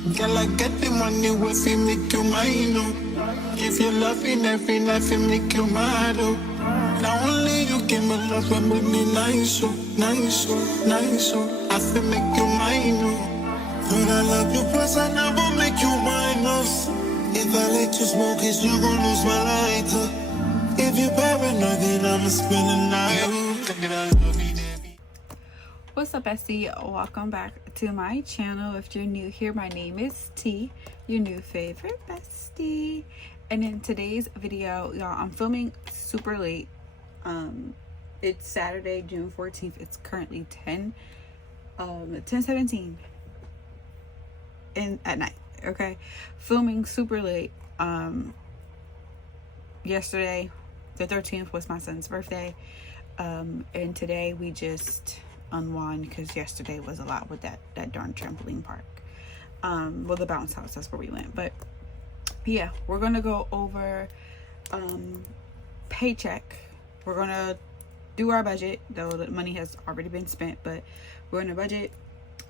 Girl, I get the money with him, make you mine, oh. If you're loving every night, him make you mad, oh. Now only you give me love and make me nice, oh, nice, oh, nice, oh. I feel make you mine, oh. But I love you, plus I never make you minus. If I let you smoke it, you gon' lose my lighter. If you paranoid, then I'ma spend the night. Thinking I love you, baby. What's up, Bestie? Welcome back to my channel. If you're new here, my name is T, your new favorite bestie. And in today's video, y'all, I'm filming super late. It's Saturday, June 14th. It's currently 10:17 at night. Okay, filming super late. Yesterday, the 13th, was my son's birthday, and today we just unwind because yesterday was a lot with that darn trampoline park. Well, the bounce house, that's where we went. But yeah, we're gonna go over Paycheck. We're gonna do our budget, though the money has already been spent, but we're in a budget.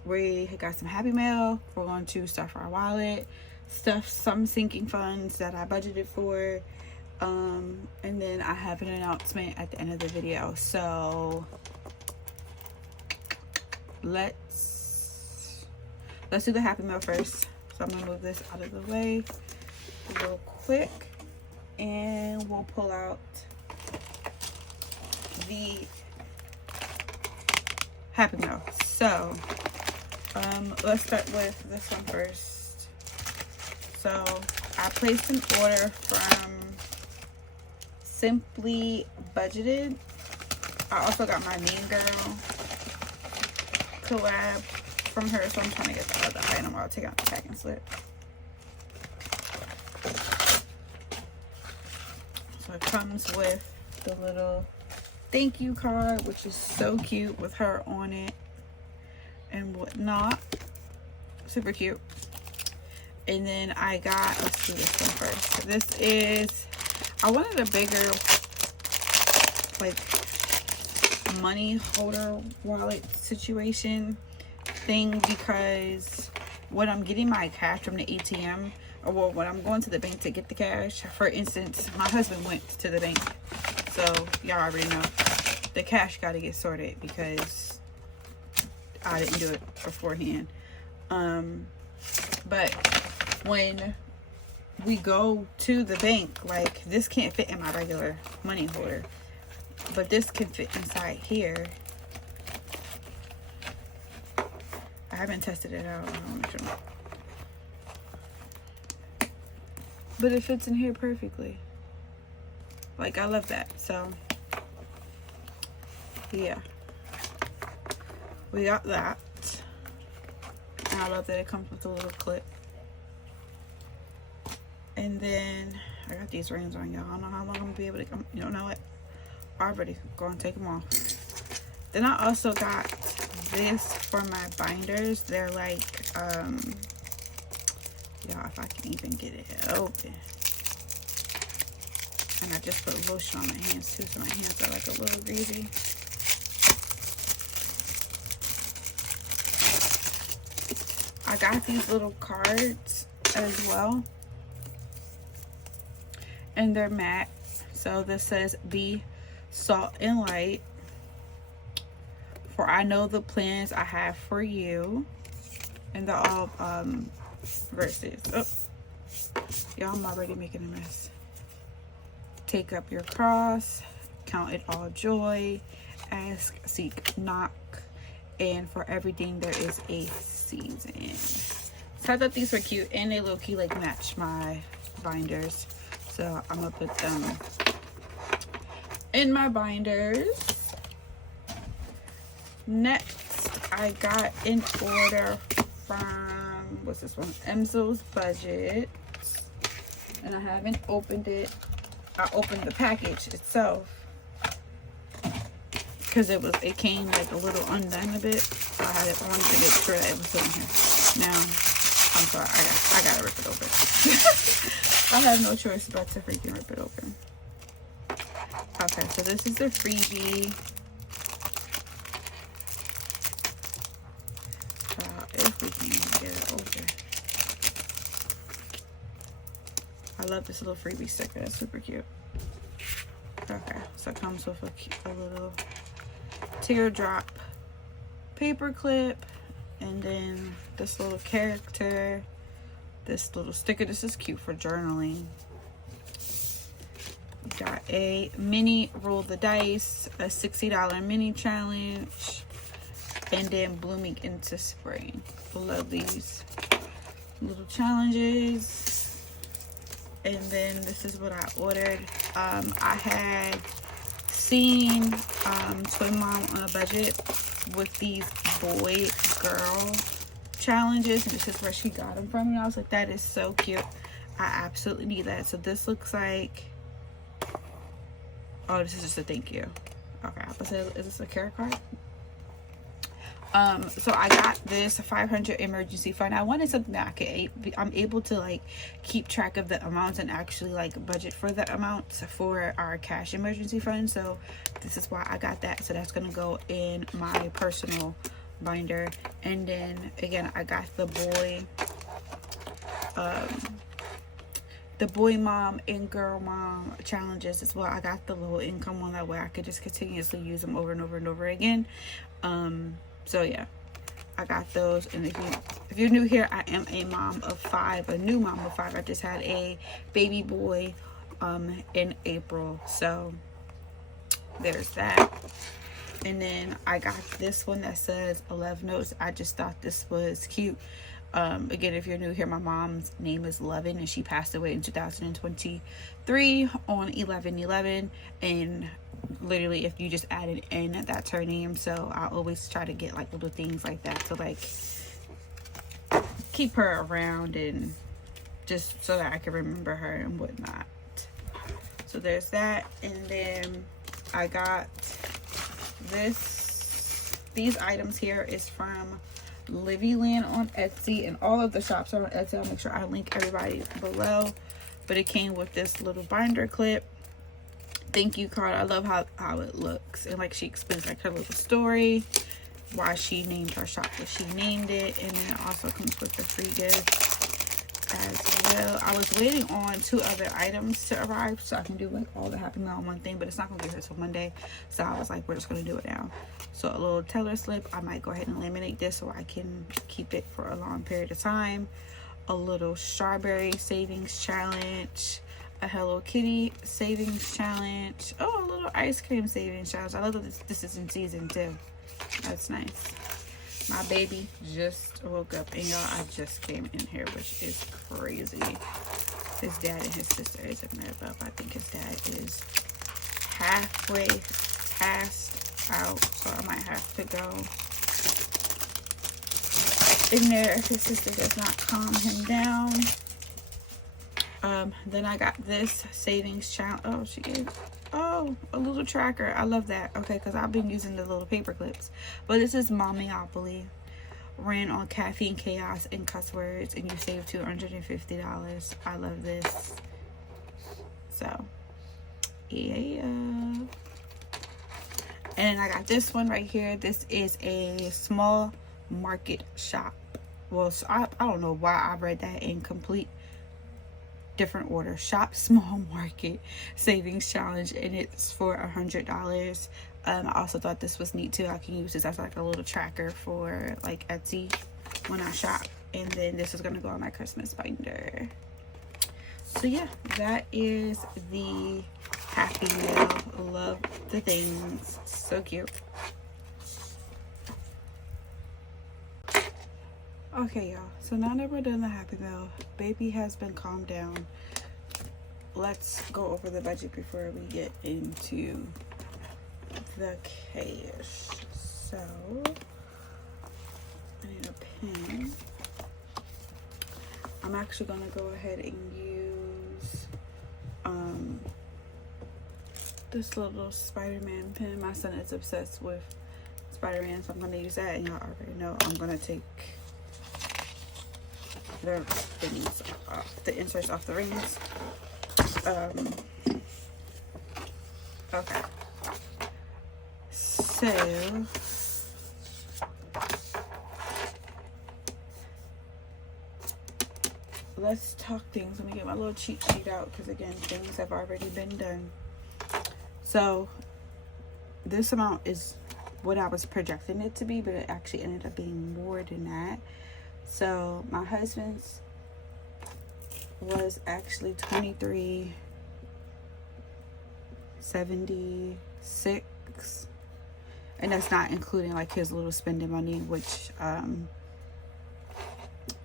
We got some Happy Mail. We're going to stuff our wallet, stuff some sinking funds that I budgeted for, and then I have an announcement at the end of the video. So let's do the Happy Mail first. So I'm gonna move this out of the way real quick, and we'll pull out the Happy Mail. So let's start with this one first. So I placed an order from Simply Budgeted. I also got my Mean Girl collab from her, so I'm trying to get the other item. I'll take out the packing slip. So it comes with the little thank you card, which is so cute with her on it and whatnot. Super cute. And then I got, let's do this one first. This is, I wanted a bigger like money holder wallet situation thing, because when I'm getting my cash from the ATM, or when I'm going to the bank to get the cash, for instance, my husband went to the bank, so y'all already know the cash got to get sorted because I didn't do it beforehand. But when we go to the bank, like, this can't fit in my regular money holder, but this can fit inside here. I haven't tested it out. I don't know. But it fits in here perfectly. Like, I love that. So yeah, we got that. And I love that it comes with a little clip. And then I got these rings on, y'all. I don't know how long I'm gonna be able to come. You don't know what? Already going to take them off. Then I also got this for my binders. They're like, y'all, if I can even get it open. And I just put lotion on my hands too, so my hands are like a little greasy. I got these little cards as well, and they're matte. So this says, be salt and light, for I know the plans I have for you. And they're all verses. Oh, y'all, I'm already making a mess. Take up your cross, count it all joy, ask, seek, knock, and for everything there is a season. So I thought these were cute, and they low-key like match my binders, so I'm gonna put them in my binders. Next, I got an order from, what's this one? Emzo's Budget, and I haven't opened it. I opened the package itself because it came like a little undone a bit, so I wanted to make sure that it was still in here. Now, I'm sorry, I gotta rip it open. I have no choice but to freaking rip it open. Okay, so this is the freebie. If we can get it open. I love this little freebie sticker. That's super cute. Okay, so it comes with a little teardrop paper clip, and then this little character, this little sticker. This is cute for journaling. Got a mini roll the dice, a $60 mini challenge, and then blooming into spring. Love these little challenges. And then this is what I ordered. I had seen Twin Mom on a budget with these boy girl challenges, and this is where she got them from, and I was like, that is so cute. I absolutely need that. So this looks like, oh, this is just a thank you. Okay, I was gonna say, is this a care card? So I got this 500 emergency fund. I wanted something that I'm able to like keep track of the amounts and actually like budget for the amounts for our cash emergency fund. So this is why I got that. So that's gonna go in my personal binder. And then again, I got the boy mom and girl mom challenges as well. I got the low income one, that way I could just continuously use them over and over and over again. So yeah, I got those. And if you're new here, I am a mom of 5, a new mom of 5. I just had a baby boy in April, so there's that. And then I got this one that says 11 notes. I just thought this was cute. Again, if you're new here, my mom's name is Lovin, and she passed away in 2023 on 11/11. And literally, if you just add an N, that's her name. So I always try to get like little things like that to like keep her around, and just so that I can remember her and whatnot. So there's that. And then I got these items here is from Livyland on Etsy, and all of the shops are on Etsy. I'll make sure I link everybody below. But it came with this little binder clip, thank you card. I love how it looks, and like she explains like her little story, why she named her shop what she named it. And then it also comes with a free gift as well. I was waiting on 2 other items to arrive so I can do like all the Happy Meal on one thing, but it's not gonna get here till Monday, so I was like, we're just gonna do it now. So a little teller slip. I might go ahead and laminate this so I can keep it for a long period of time. A little strawberry savings challenge, a Hello Kitty savings challenge, oh, a little ice cream savings challenge. I love that this is in season too. That's nice. My baby just woke up, and y'all, I just came in here, which is crazy. His dad and his sister is in there, but I think his dad is halfway passed out, so I might have to go in there if his sister does not calm him down. Then I got this savings challenge. Oh, she is. Oh, a little tracker. I love that. Okay, because I've been using the little paper clips. But this is Mommyopoly. Ran on caffeine, chaos, and cuss words, and you save $250. I love this. So, yeah. And I got this one right here. This is a small market shop. Well, so I don't know why I read that in complete different order. Shop small market savings challenge, and it's for $100. I also thought this was neat too. I can use this as like a little tracker for like Etsy when I shop. And then this is gonna go on my Christmas binder. So yeah, that is the Happy Meal. Love the things, so cute. Okay, y'all, so now that we're done the Happy Meal, baby has been calmed down. Let's go over the budget before we get into the cash. So I need a pen. I'm actually gonna go ahead and use this little Spider-Man pen. My son is obsessed with Spider-Man, so I'm gonna use that, and y'all already know I'm gonna take the thingies off, the inserts off the rings. Okay. So let's talk things. Let me get my little cheat sheet out because, again, things have already been done. So this amount is what I was projecting it to be, but it actually ended up being more than that. So my husband's was actually $23.76, and that's not including like his little spending money, which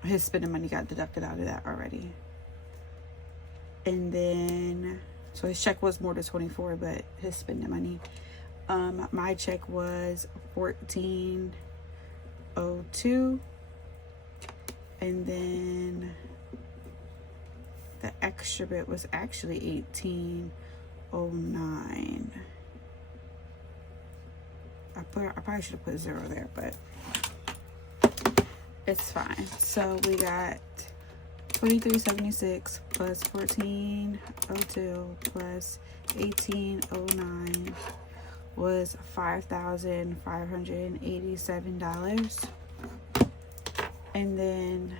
his spending money got deducted out of that already. And then so his check was more than 24, but his spending money, my check was $14.02, and then the extra bit was actually $18.09. I probably should have put 0 there, but it's fine. So we got $23.76 plus $14.02 plus $18.09 was $5,587. And then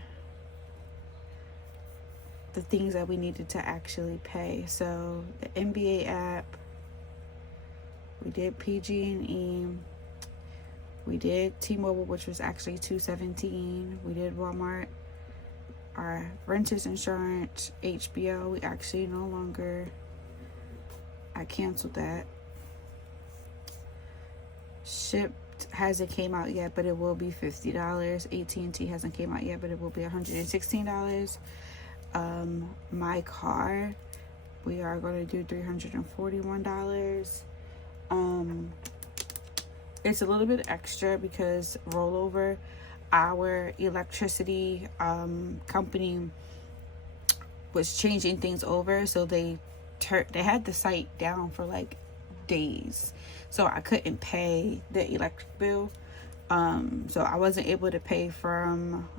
the things that we needed to actually pay. So the NBA app, we did PG&E, we did T-Mobile, which was actually $217. We did Walmart, our renter's insurance, HBO. We actually no longer, I canceled that. Shipped hasn't came out yet, but it will be $50. AT&T hasn't came out yet, but it will be $116. My car, we are going to do $341. It's a little bit extra because rollover, our electricity company was changing things over, so they had the site down for like days, so I couldn't pay the electric bill. So I wasn't able to pay from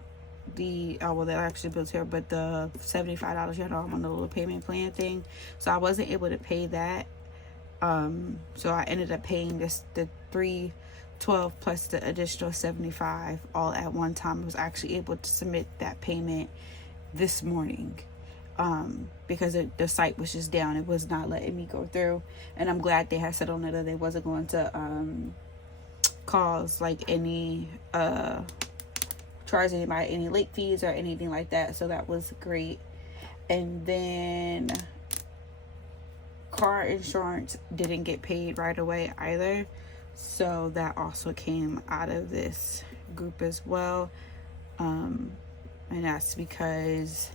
the the electric bills here, but the $75 you know, I'm on the little payment plan thing, so I wasn't able to pay that. So I ended up paying the $312 plus the additional $75 all at one time. I was actually able to submit that payment this morning because the site was just down. It was not letting me go through, and I'm glad they had said on it that they wasn't going to cause like any charge anybody any late fees or anything like that, so that was great. And then car insurance didn't get paid right away either, so that also came out of this group as well. And that's because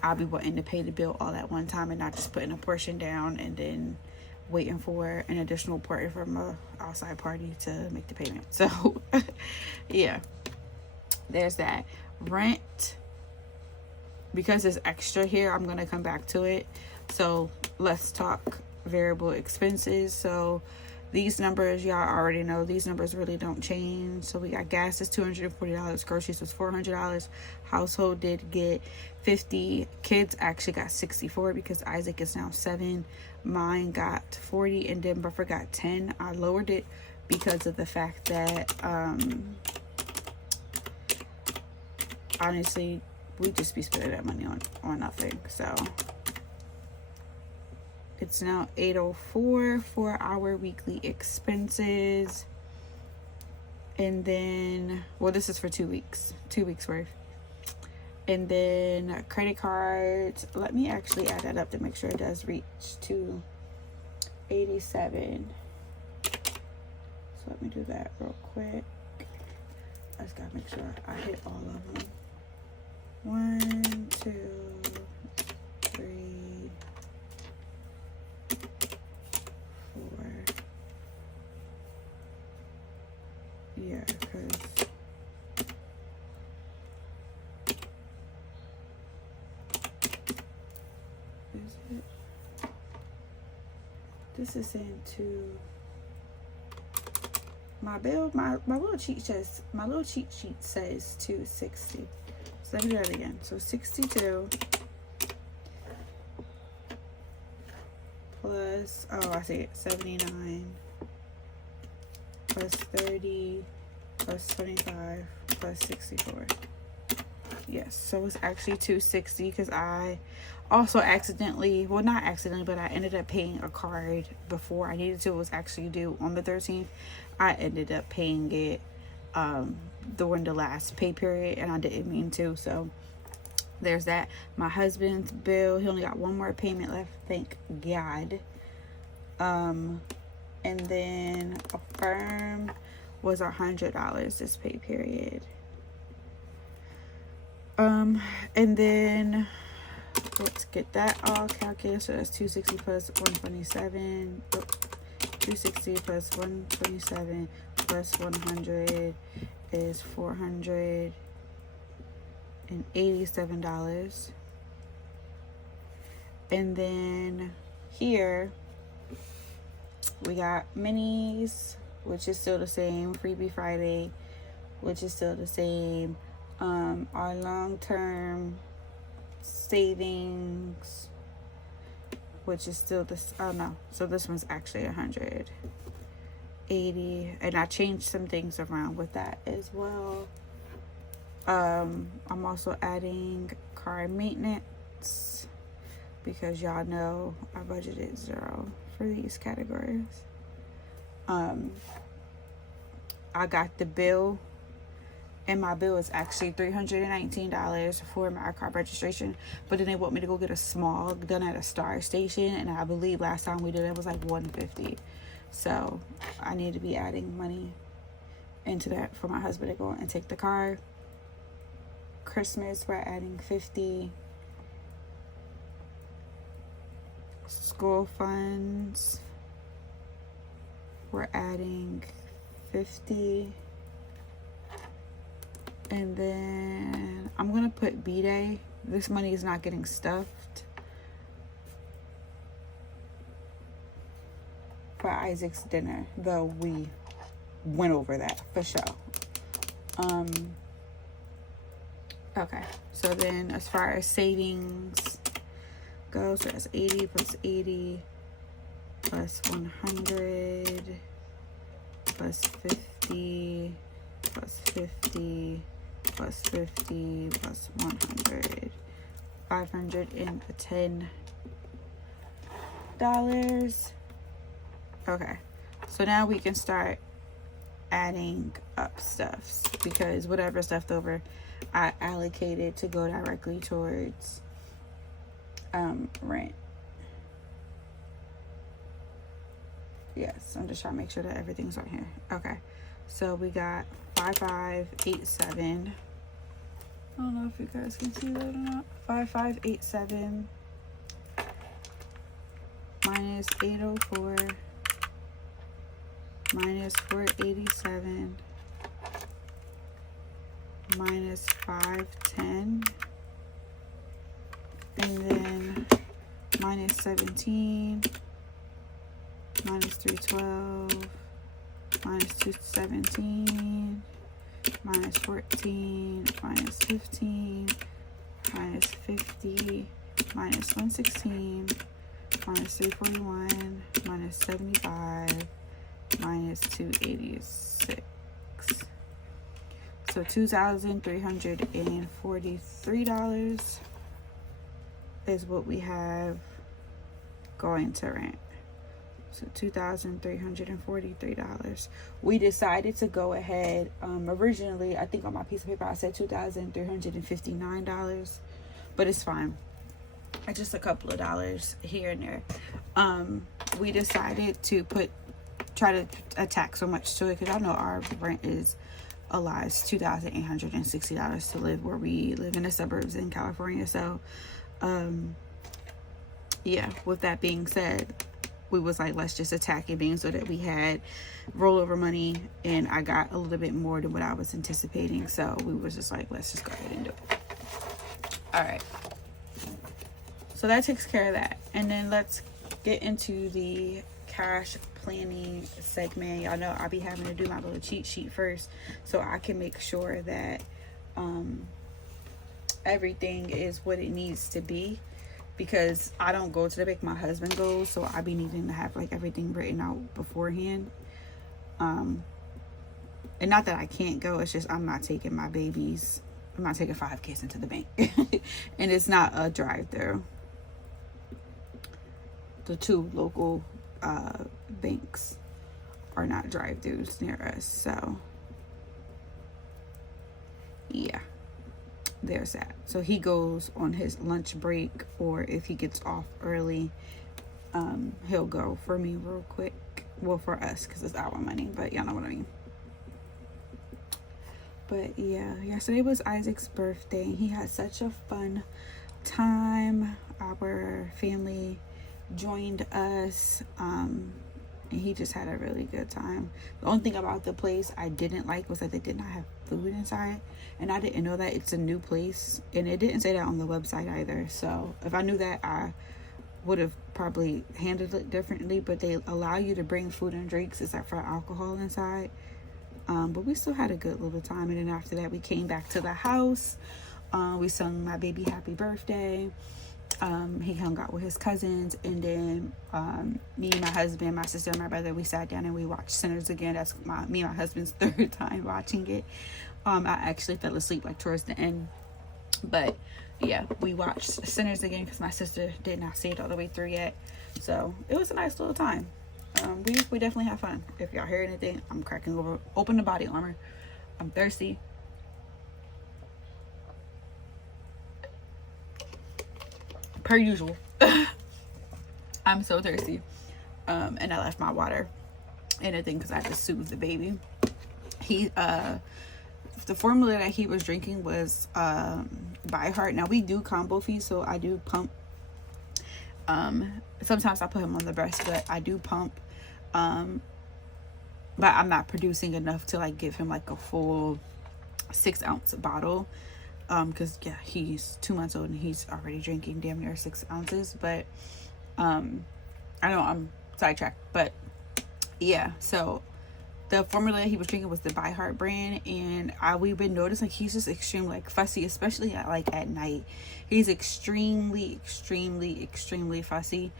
I'll be wanting to pay the bill all at one time and not just putting a portion down and then waiting for an additional portion from a outside party to make the payment. So yeah, there's that. Rent, because it's extra here, I'm gonna come back to it. So let's talk variable expenses. So these numbers, y'all already know, these numbers really don't change. So we got gas is $240, groceries was $400, household did get $50, kids actually got $64 because Isaac is now 7, mine got $40, and then Buffer got $10. I lowered it because of the fact that honestly we just be spending that money on nothing. So it's now $804 for our weekly expenses. And then, well, this is for 2 weeks worth. And then credit cards, let me actually add that up to make sure it does reach to 87. So let me do that real quick. I just gotta make sure I hit all of them. 1, 2, 3, 4. Yeah, because is it? This is into my bill. My little cheat sheet says 260. So let me do that again. So 62 plus, oh, I see it, 79 plus 30 plus 25 plus 64. Yes, so it's actually $260 because I also accidentally, well, not accidentally, but I ended up paying a card before I needed to. It was actually due on the 13th. I ended up paying it during the last pay period, and I didn't mean to. So there's that. My husband's bill, he only got one more payment left, thank God. And then Affirm was $100 this pay period. And then let's get that all calculated. So that's 260 plus 127. 260 plus 127 plus 100 is $487. And then here we got minis, which is still the same. Freebie Friday, which is still the same. Our long-term savings, which is still this. Oh no, so this one's actually 180, and I changed some things around with that as well. I'm also adding car maintenance because y'all know I budgeted $0 for these categories. I got the bill, and my bill is actually $319 for my car registration, but then they want me to go get a smog done at a Star Station, and I believe last time we did it was like $150. So I need to be adding money into that for my husband to go and take the car. Christmas, we're adding $50. School funds, we're adding $50. And then I'm gonna put B-Day. This money is not getting stuffed for Isaac's dinner, though we went over that for sure. Okay, so then as far as savings goes, so that's 80 plus 80 plus 100 plus 50 plus 50 plus 50 plus 100, $510. Okay, so now we can start adding up stuffs, because whatever's left over I allocated to go directly towards rent. Yes, I'm just trying to make sure that everything's on here. Okay, so we got 5587. I don't know if you guys can see that or not. 5587 minus 804 minus 487 minus 510, and then minus 17 minus 312 minus 217 minus 14 minus 15 minus 50 minus 116 minus 341 minus 75 minus 286. So $2,343 is what we have going to rent. So $2,343. We decided to go ahead. Originally, I think on my piece of paper I said $2,359, but it's fine. It's just a couple of dollars here and there. We decided to try to attack so much to it, because I know our rent is a lot. It's $2,860 to live where we live in the suburbs in California. So yeah, with that being said, we was like, let's just attack it, being so that we had rollover money, and I got a little bit more than what I was anticipating. So we was just like, let's just go ahead and do it. All right, so that takes care of that. And then let's get into the cash planning segment. Y'all know I'll be having to do my little cheat sheet first, so I can make sure that everything is what it needs to be, because I don't go to the bank, my husband goes, so I be needing to have like everything written out beforehand. And not that I can't go, it's just I'm not taking my babies I'm not taking 5 kids into the bank. And it's not a drive-through. The 2 local banks are not drive-throughs near us. So yeah, there's that. So he goes on his lunch break, or if he gets off early, he'll go for me real quick. Well, for us, because it's our money, but y'all know what I mean. But yeah, yesterday was Isaac's birthday. He had such a fun time. Our family joined us, and he just had a really good time. The only thing about the place I didn't like was that they did not have food inside, and I didn't know that. It's a new place, and it didn't say that on the website either. So if I knew that, I would have probably handled it differently. But they allow you to bring food and drinks except for alcohol inside. But we still had a good little time. And then after that, we came back to the house. We sung my baby happy birthday. He hung out with his cousins, and then me, my husband, my sister, and my brother, we sat down and we watched Sinners again. That's me and my husband's 3rd time watching it. I actually fell asleep like towards the end, but yeah, we watched Sinners again because my sister did not see it all the way through yet. So it was a nice little time. We definitely have fun. If y'all hear anything, I'm cracking open the body armor. I'm thirsty. Per usual. I'm so thirsty. And I left my water in a thing because I had to soothe the baby. The formula that he was drinking was by heart. Now we do combo feed, so I do pump. Sometimes I put him on the breast, but I do pump. But I'm not producing enough to like give him like a full 6-ounce bottle. Because yeah, he's 2 months old and he's already drinking damn near 6 ounces. But I know I'm sidetracked, but yeah, so the formula he was drinking was the By Heart brand, and we've been noticing like he's just extremely like fussy, especially at night. He's extremely fussy.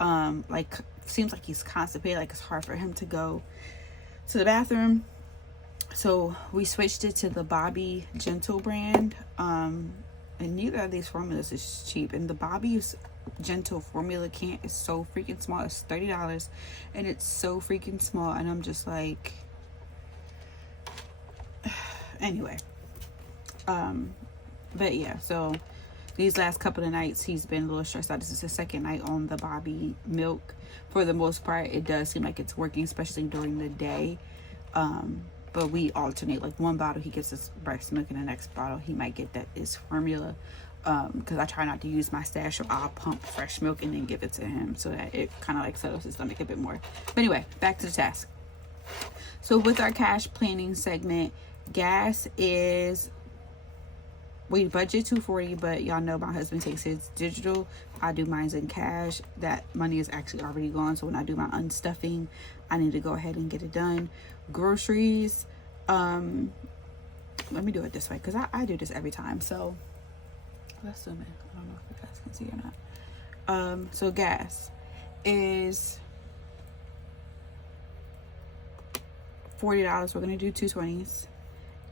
Like seems like he's constipated, like it's hard for him to go to the bathroom. So we switched it to the Bobby Gentle brand, and neither of these formulas is cheap. And the Bobby's Gentle formula can is so freaking small. It's $30, and it's so freaking small. And I'm just like, anyway. But yeah, so these last couple of nights he's been a little stressed out. This is his 2nd night on the Bobby milk. For the most part, it does seem like it's working, especially during the day. But we alternate, like one bottle he gets his breast milk, and the next bottle he might get that is formula. Because I try not to use my stash, so I'll pump fresh milk and then give it to him so that it kind of like settles his stomach a bit more. But anyway, back to the task. So with our cash planning segment, gas is, we budget $240, but y'all know my husband takes his digital. I do mine's in cash. That money is actually already gone, so when I do my unstuffing, I need to go ahead and get it done. Groceries, let me do it this way because I do this every time. So let's zoom in. I don't know if you guys can see or not. So gas is $40. We're gonna do 2 20s,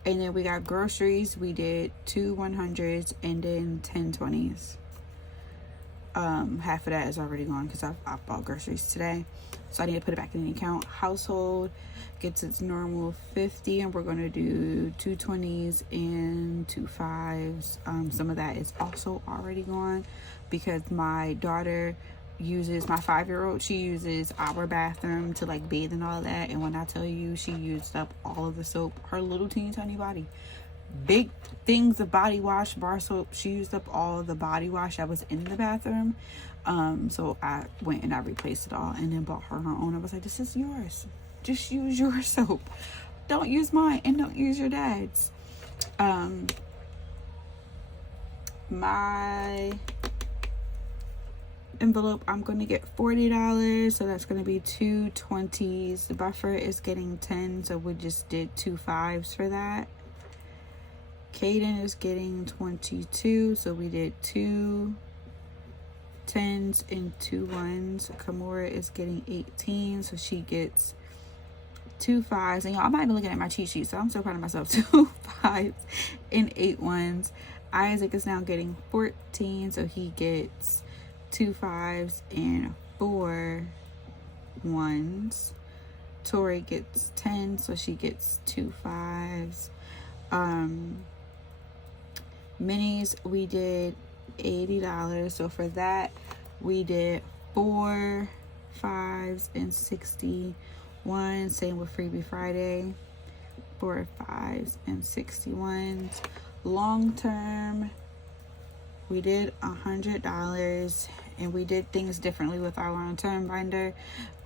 and then we got groceries. We did 2 100s and then 10 20s. Half of that is already gone because I bought groceries today, so I need to put it back in the account. Household gets its normal 50, and we're going to do 2 20s and 2 5s. Some of that is also already gone because my daughter uses, my 5-year-old, she uses our bathroom to like bathe and all that, and when I tell you she used up all of the soap, her little teeny tiny body, big things of body wash, bar soap, she used up all of the body wash that was in the bathroom. So I went and I replaced it all and then bought her own. I was like, this is yours, just use your soap, don't use mine, and don't use your dad's. My envelope, I'm gonna get $40, so that's gonna be 2 20s. The buffer is getting 10, so we just did 2 5s for that. Kaden is getting 22, so we did 2 10s and 2 1s. Kamora is getting 18, so she gets 2 5s, and y'all, I'm not even looking at my cheat sheet, so I'm so proud of myself. 2 5s and 8 1s. Isaac is now getting 14, so he gets 2 5s and 4 1s. Tori gets 10, so she gets 2 5s. Minis, we did $80, so for that we did 4 5s and 61. Same with Freebie Friday, 4 5s and 61s. Long term, we did $100, and we did things differently with our long term binder.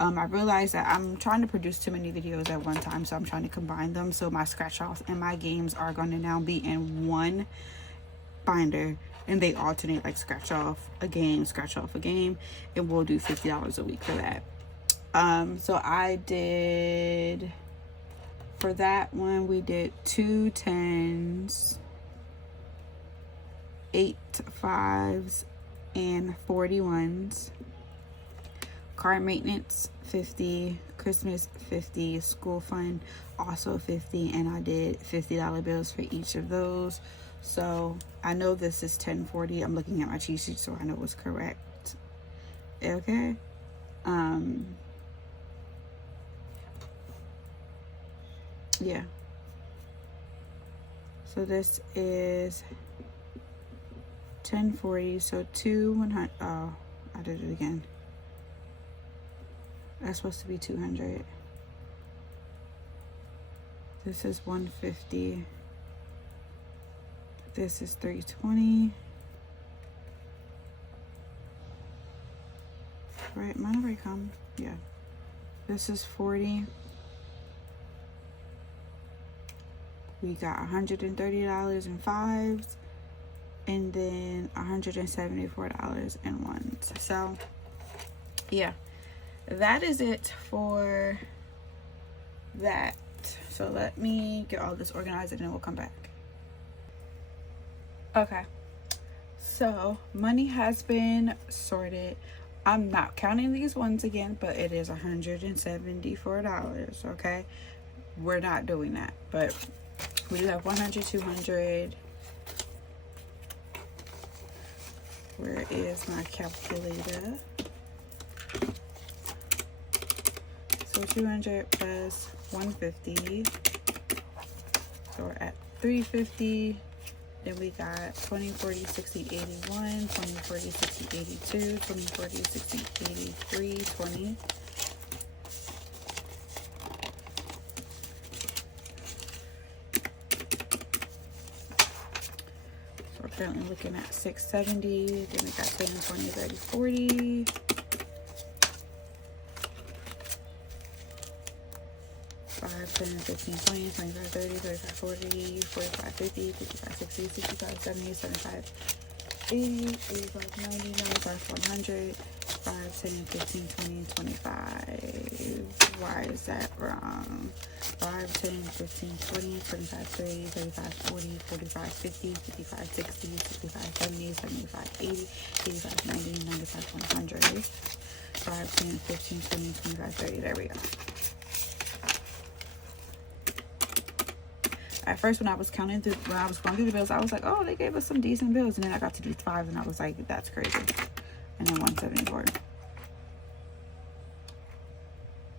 I realized that I'm trying to produce too many videos at one time, so I'm trying to combine them, so my scratch offs and my games are going to now be in one binder, and they alternate, like scratch off a game, scratch off a game, and we'll do $50 a week for that. So I did, for that one, we did 2 10s, 8 5s, and 41s. Car maintenance 50, Christmas 50, school fund also 50, and I did $50 bills for each of those. So I know this is 1040. I'm looking at my cheat sheet, so I know it's correct. Okay. Yeah. So this is 1040. So 100. Oh, I did it again. That's supposed to be 200. This is 150. This is 320. Right, mine already come. Yeah. This is 40. We got $130 in 5s, and then $174 in 1s. So yeah, that is it for that. So let me get all this organized and then we'll come back. Okay, so money has been sorted. I'm not counting these ones again, but it is $174. Okay, we're not doing that, but we do have 100, 200. Where is my calculator? So 200 plus 150. So we're at 350. Then we got 20, 40, 60, 81, 20, 40, 60, 82, 20, 40, 60, 83, 20. So we're currently looking at 670. Then we got 10, 20, 30, 40. 5, 10, 15, 20, 25, 30, 35, 40, 45, 50, 55, 60, 65, 70, 75, 80, 85, 90, 95, 100, 5, 10, 15, 20, 25. Why is that wrong? 5, 10, 15, 20, 25, 30, 35, 40, 45, 50, 55, 60, 65, 70, 75, 80, 85, 90, 95, 100. 5, 10, 15, 20, 25, 30. There we go. At first, when I was counting through, when I was going through the bills, I was like, oh, they gave us some decent bills. And then I got to these 5s and I was like, that's crazy. And then 174.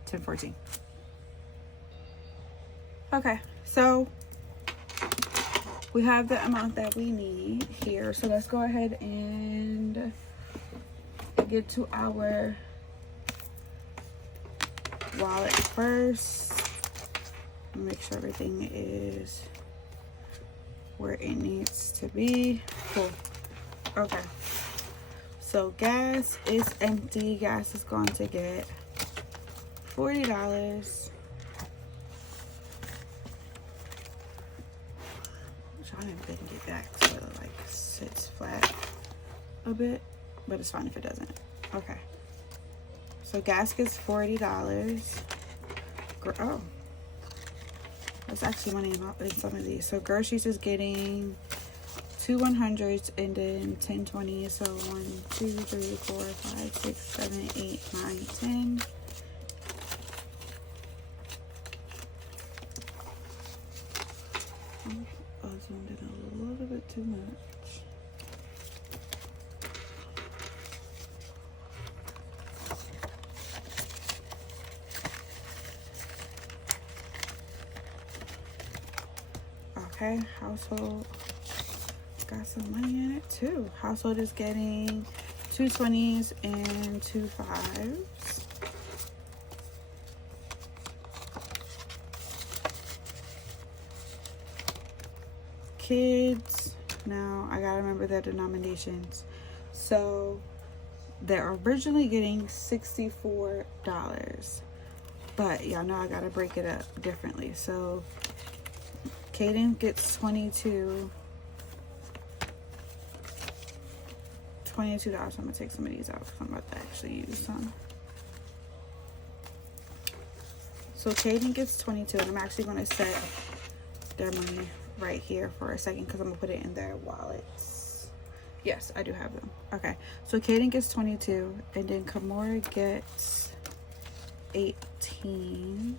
1014. Okay, so we have the amount that we need here. So let's go ahead and get to our wallet first. Make sure everything is where it needs to be. Cool. Okay, so gas is empty. Gas is going to get $40. I'm trying to bend it back so it like sits flat a bit, but it's fine if it doesn't. Okay, so gas gets $40. Oh, that's actually money in some of these. So groceries is getting 2 100s and then 10 20s. So 1, 2, 3, 4, 5, 6, 7, 8, 9, 10. I zoomed in a little bit too much. Okay, household got some money in it too. Household is getting 2 20s and 2 5s. Kids, now I gotta remember their denominations. So they're originally getting $64, but y'all know I gotta break it up differently. So Kaden gets $22. I'm gonna take some of these out because I'm about to actually use some. So Kaden gets 22, and I'm actually gonna set their money right here for a second because I'm gonna put it in their wallets. Yes, I do have them. Okay, so Kaden gets 22, and then Kamora gets 18.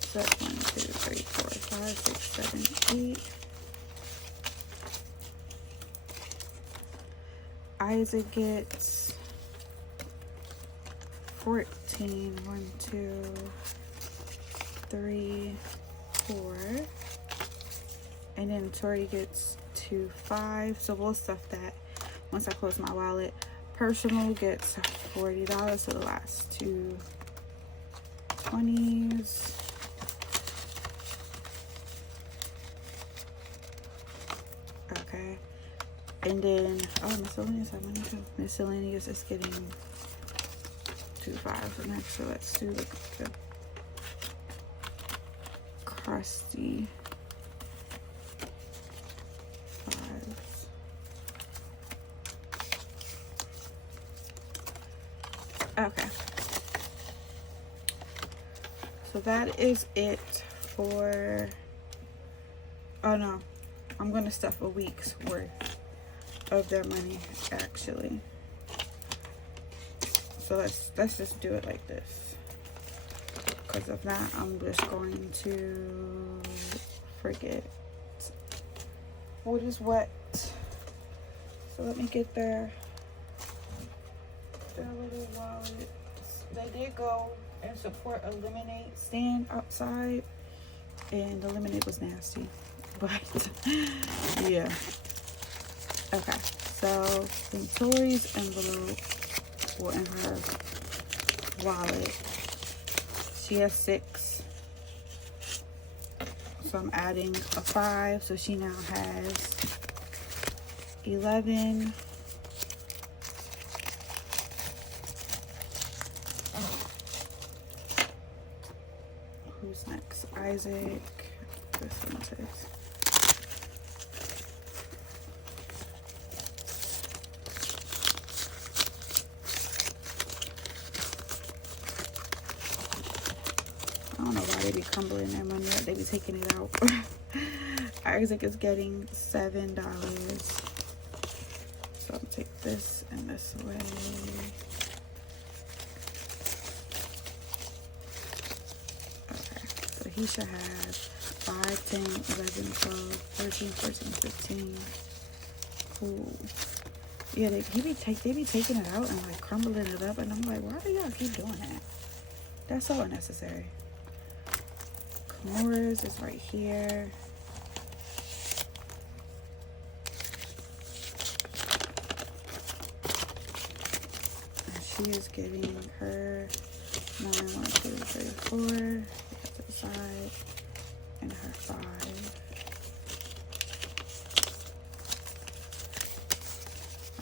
So that's 1, 2, 3, 4, 5, 6, 7, 8. Isaac gets 14. 1, 2, 3, 4. And then Tori gets 2 5. So we'll stuff that once I close my wallet. Personal gets $40. So the last 2 20s. Okay. And then, oh, miscellaneous have money too. Miscellaneous is getting 2 5s next. So let's do the crusty 5s. Okay. So that is it for, oh no, I'm going to stuff a week's worth of their money actually. So let's just do it like this, because if not I'm just going to forget what is what. So let me get their little wallets. They did go and support a lemonade stand outside, and the lemonade was nasty, but yeah. Okay, so in Tori's envelope, or in her wallet, she has 6. So I'm adding a 5, so she now has 11. Who's next? Isaac. This one says. I don't know why they be crumbling their money up. They be taking it out. Isaac is getting $7. So I'll take this and this away. Okay, so he should have 5, 10, 11, 12, 13, 14, 15. Cool. Yeah, they be taking it out and like crumbling it up, and I'm like, why do y'all keep doing that? That's so unnecessary. Kamora's is right here. And she is getting her 9, 1, 2, 3, 4. That's to the side. And her 5.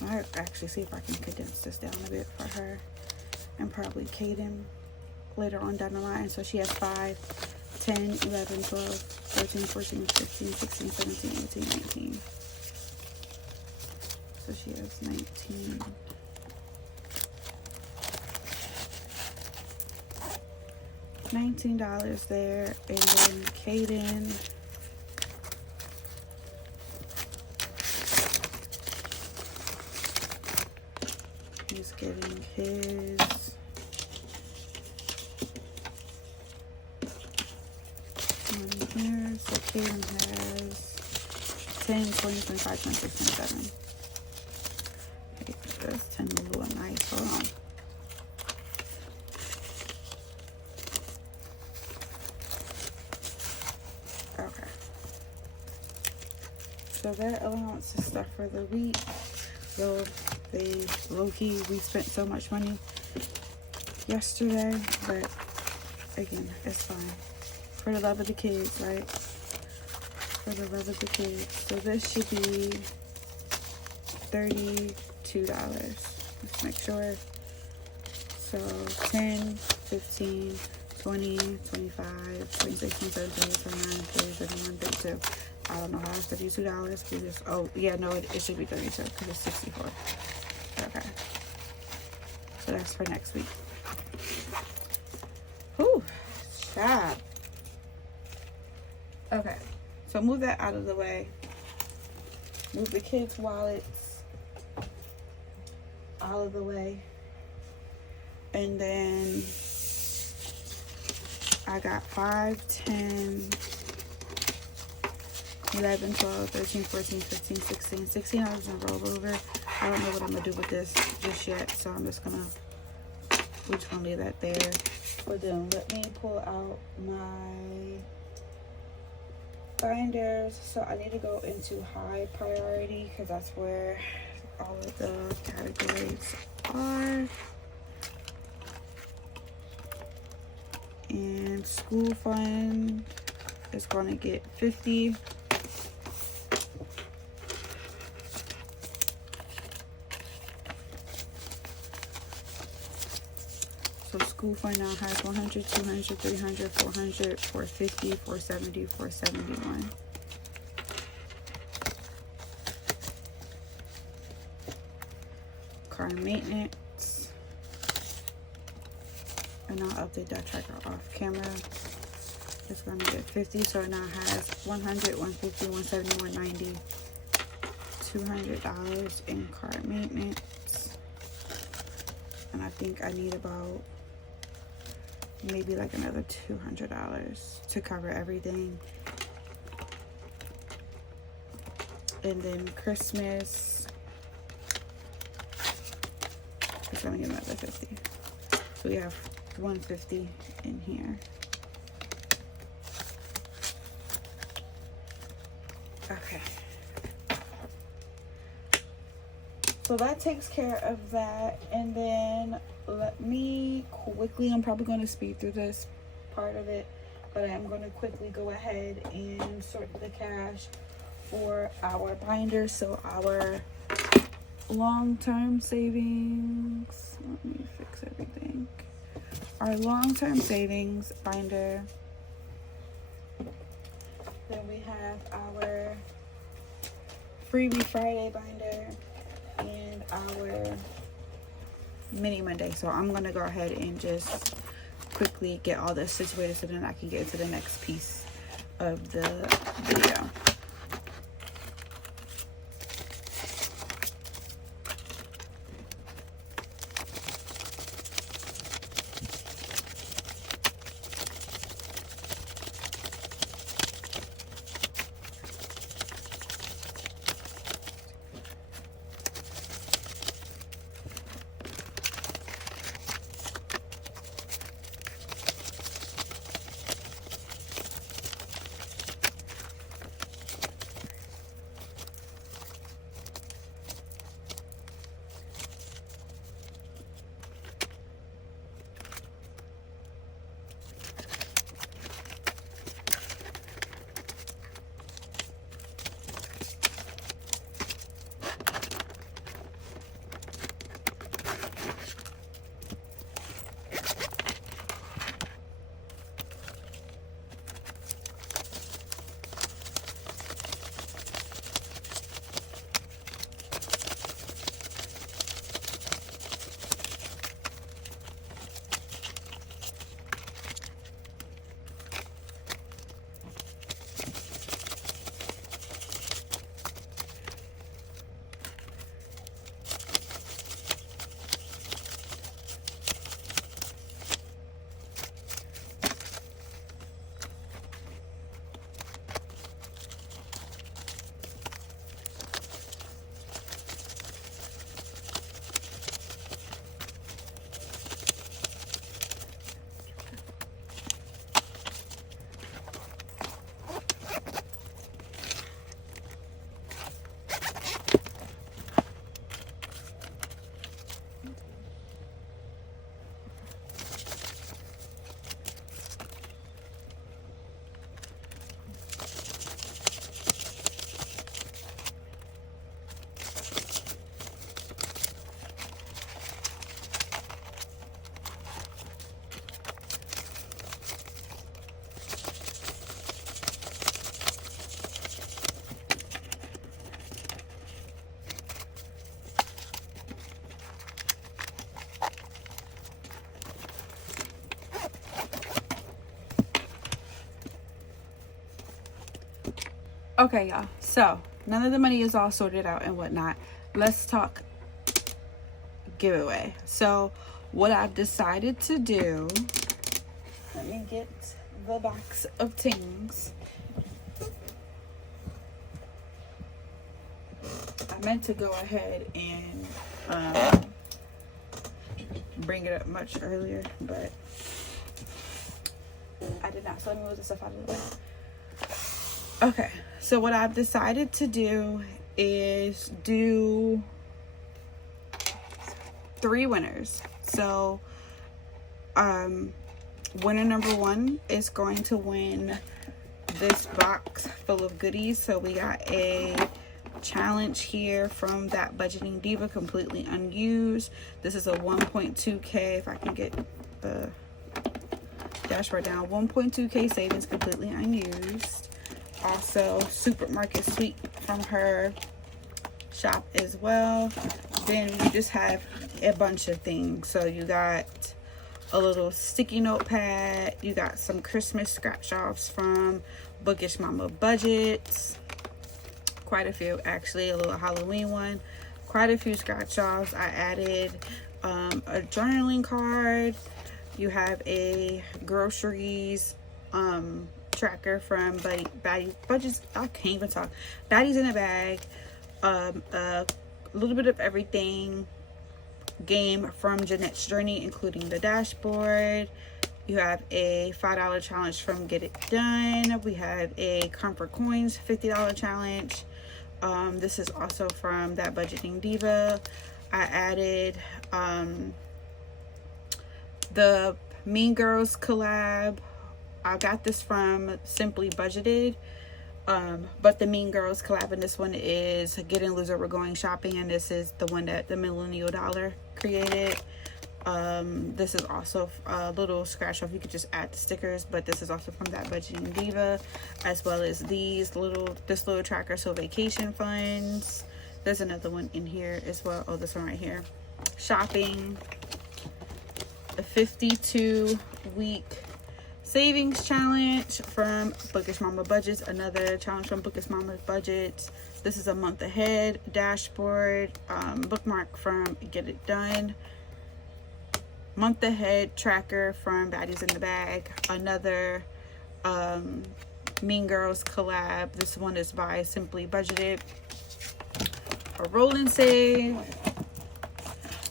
I might actually see if I can condense this down a bit for her. And probably Kaden later on down the line. So she has 5. 10, 11, 12, 13, 14, 15, 16, 17, 18, 19. So she has 19. $19 there. And then Kaden, he's getting his here. So Kaden has 10, 20, 25, 26, 27. Okay, this 10 is a little nice. Hold on. Okay. So that allowance is stuff for the week. So they low-key, we spent so much money yesterday, but again, it's fine. For the love of the kids, right? For the love of the kids. So this should be $32. Let's make sure. So 10, 15, 20, 25, 26, 27, 28, 29, 30, 31, 32. I don't know how it's $32. We just, oh, yeah, no, it should be 32 because it's 64. Okay. So that's for next week. Whew. Stop. Okay. So move that out of the way. Move the kids' wallets out of the way. And then I got 5, 10, 11, 12, 13, 14, 15, 16. $16 in rollover. I don't know what I'm going to do with this just yet. So I'm just going to, we're just going to leave that there. But then let me pull out my binders. So I need to go into high priority because that's where all of the categories are. And school fund is going to get 50. So school fund now has 100, 200, 300, 400, 450, 470, 471. Car maintenance. And I'll update that tracker off camera. It's going to get 50. So it now has 100, 150, 170, 190, $200 in car maintenance. And I think I need about maybe like another $200 to cover everything. And then Christmas is gonna get another 50. So we have 150 in here. Okay. So that takes care of that. And then let me quickly, I'm probably going to speed through this part of it, but I'm going to quickly go ahead and sort the cash for our binders. So our long-term savings, let me fix everything. Our long-term savings binder. Then we have our Freebie Friday binder and our Mini Monday. So I'm gonna go ahead and just quickly get all this situated so then I can get into the next piece of the video. Okay, y'all. So none of the money is all sorted out and whatnot. Let's talk giveaway. So what I've decided to do, let me get the box of things. I meant to go ahead and bring it up much earlier, but I did not. So let me move the stuff out of the way. Okay, so what I've decided to do is do 3 winners. So winner number 1 is going to win this box full of goodies. So we got a challenge here from That Budgeting Diva, completely unused. This is a 1.2k, if I can get the dashboard down, 1.2k savings, completely unused. Also supermarket sweep from her shop as well. Then we just have a bunch of things. So you got a little sticky notepad, you got some Christmas scratch offs from Bookish Mama Budgets, quite a few actually, a little Halloween one, quite a few scratch offs. I added a journaling card. You have a groceries tracker from Baddies Budgets. I can't even talk. Baddies in a Bag. A little bit of everything game from Jeanette's Journey, including the dashboard. You have a $5 challenge from Get It Done. We have a Comfort Coins $50 challenge. This is also from That Budgeting Diva. I added the Mean Girls collab. I got this from Simply Budgeted, but the Mean Girls collab in this one is Get and Loser We're Going Shopping, and this is the one that the Millennial Dollar created. This is also a little scratch off. You could just add the stickers, but this is also from That Budgeting Diva, as well as this little tracker, so vacation funds. There's another one in here as well. Oh, this one right here, shopping. The 52-week savings challenge from Bookish Mama Budgets, another challenge from Bookish Mama Budgets. This is a month ahead dashboard, bookmark from Get It Done, month ahead tracker from Baddies in the Bag, another Mean Girls collab. This one is by Simply Budgeted, a roll and save.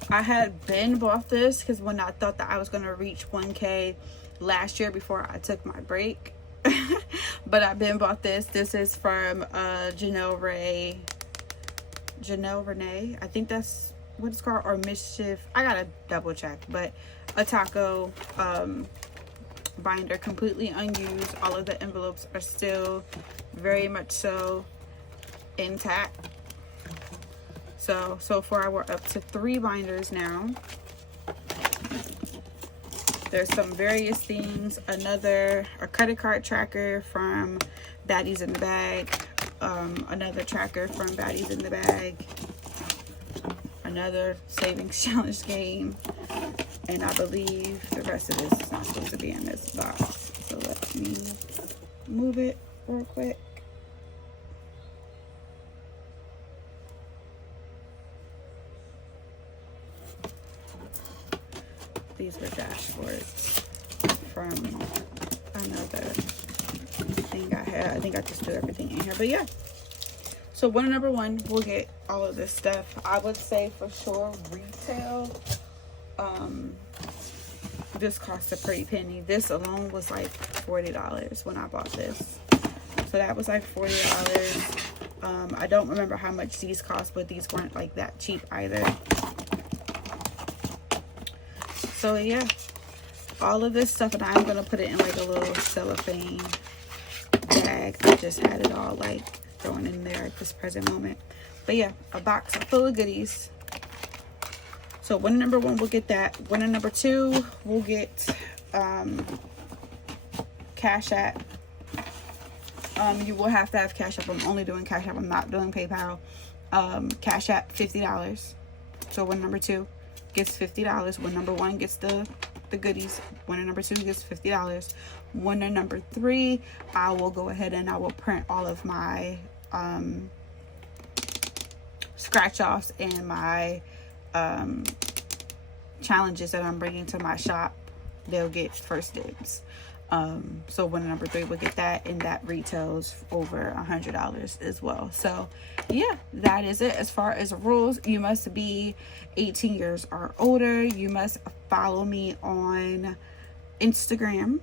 I had been bought this because when I thought that I was going to reach 1k last year before I took my break, but I've been bought this. This is from Janelle Renee, I think that's what it's called, or Mischief. I gotta double check, but a taco binder, completely unused. All of the envelopes are still very much so intact. So far we're up to 3 binders now. There's some various things. A credit card tracker from Baddies in the Bag. Another tracker from Baddies in the Bag. Another savings challenge game. And I believe the rest of this is not supposed to be in this box. So let me move it real quick. These are dashboards from another thing I had. I think I just threw everything in here, but yeah. So winner number 1 will get all of this stuff. I would say for sure retail, this cost a pretty penny. This alone was like $40 when I bought this. So that was like $40. I don't remember how much these cost, but these weren't like that cheap either. So yeah, all of this stuff, and I'm gonna put it in like a little cellophane bag. I just had it all like thrown in there at this present moment. But yeah, a box full of goodies. So winner number 1 will get that. Winner number 2 will get Cash App. You will have to have Cash App. I'm only doing Cash App. I'm not doing PayPal. Cash App, $50. So winner number 2 gets $50. Winner number 1 gets the goodies. Winner number 2 gets $50. Winner number 3, I will go ahead and I will print all of my scratch offs and my challenges that I'm bringing to my shop. They'll get first dibs. So winner number 3 will get that, and that retails over $100 as well. So yeah, that is it. As far as rules, you must be 18 years or older. You must follow me on Instagram,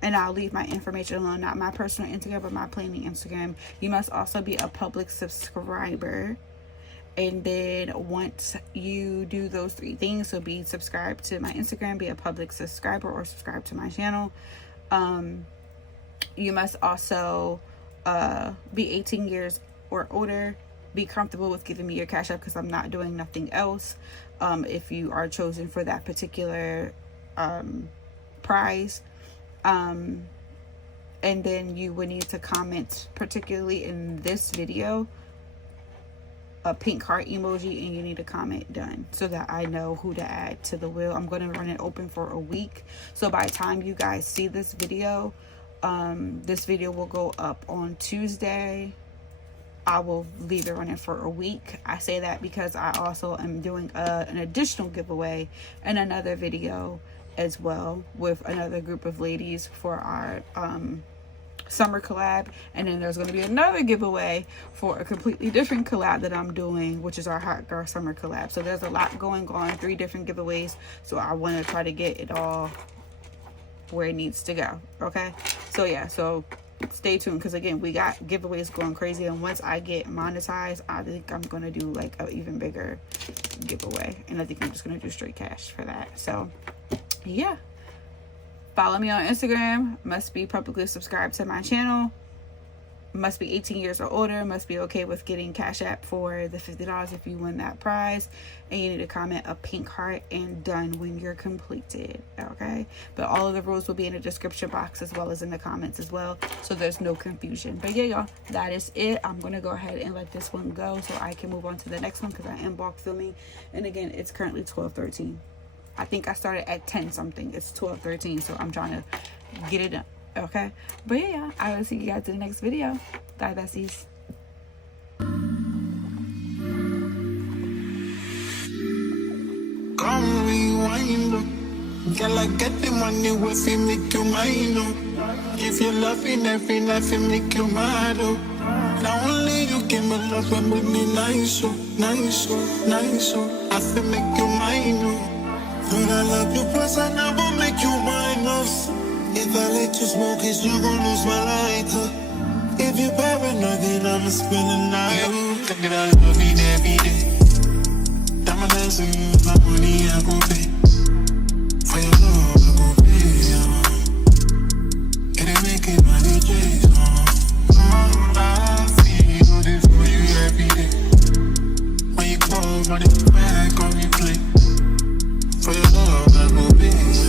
and I'll leave my information alone, not my personal Instagram, but my planning Instagram. You must also be a public subscriber. And then once you do those 3 things, so be subscribed to my Instagram, be a public subscriber, or subscribe to my channel. You must also be 18 years or older. Be comfortable with giving me your Cash App, because I'm not doing nothing else if you are chosen for that particular prize. And then you would need to comment, particularly in this video, a pink heart emoji, and you need a comment done so that I know who to add to the wheel. I'm going to run it open for a week. So by the time you guys see this video will go up on Tuesday. I will leave it running for a week. I say that because I also am doing an additional giveaway in another video as well with another group of ladies for our summer collab. And then there's going to be another giveaway for a completely different collab that I'm doing, which is our hot girl summer collab. So there's a lot going on, 3 different giveaways. So I want to try to get it all where it needs to go. Okay, so yeah, so stay tuned, because again, we got giveaways going crazy, and once I get monetized, I think I'm going to do like an even bigger giveaway, and I think I'm just going to do straight cash for that. So yeah, follow me on Instagram. Must be publicly subscribed to my channel. Must be 18 years or older. Must be okay with getting Cash App for the $50 if you win that prize. And you need to comment a pink heart and done when you're completed. Okay? But all of the rules will be in the description box as well as in the comments as well, so there's no confusion. But yeah, y'all, that is it. I'm going to go ahead and let this one go so I can move on to the next one, because I am bulk filming. And again, it's currently 12:13. I think I started at 10 something. It's 12:13, so I'm trying to get it done. Okay, but yeah, I will see you guys in the next video. Bye, besties. Come rewind, girl, I get the money with you, make you mine. If you're loving every night, you make you mad. Not only you give me love, but make me nice, nice, nice. I feel make you mine. When I love you, plus I never make you mine. If I let you smoke it, you gon' lose my lighter. If you paranoid, then I'ma spend the night. You think that I love you every day. Diamond dancing, my money I gon' pay. For your love I gon' pay. It ain't making my DJs. I feel this for you every day. When you call, run it back on replay. For your love I gon' pay.